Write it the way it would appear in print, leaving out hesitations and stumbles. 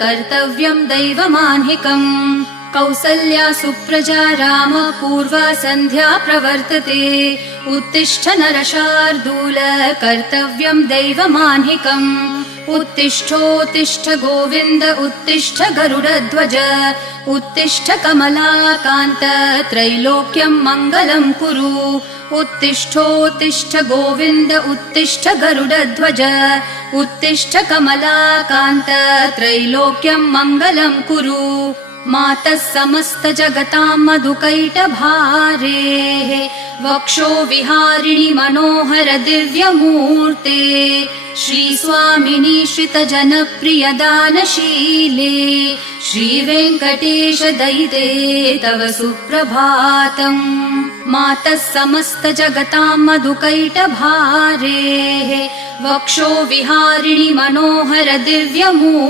कर्तव्यं दैवमान्हिकम् कौसल्या सुप्रजा राम पूर्वा सन्ध्या प्रवर्तते उत्तिष्ठ नरशार्दूल कर्तव्यं दैवमान्हिकम् उत्तिष्ठोत्तिष्ठ गोविन्द उत्तिष्ठ गरुडध्वज उत्तिष्ठ कमलाकान्त त्रैलोक्यं मङ्गलं कुरु उत्तिष्ठोत्तिष्ठ गोविन्द उत्तिष्ठ गरुडध्वज उत्तिष्ठ कमलाकान्त त्रैलोक्यं मङ्गलं कुरु मातः समस्त जगतां मधुकैटभारेः वक्षो विहारिणि मनोहर दिव्यमूर्ते श्रीस्वामिनि श्रितजनप्रियदानशीले श्रीवेङ्कटेश दयिते तव सुप्रभातम् मातः समस्त जगतां मधुकैटभारेः वक्षो विहारिणि मनोहर दिव्यमूर्ते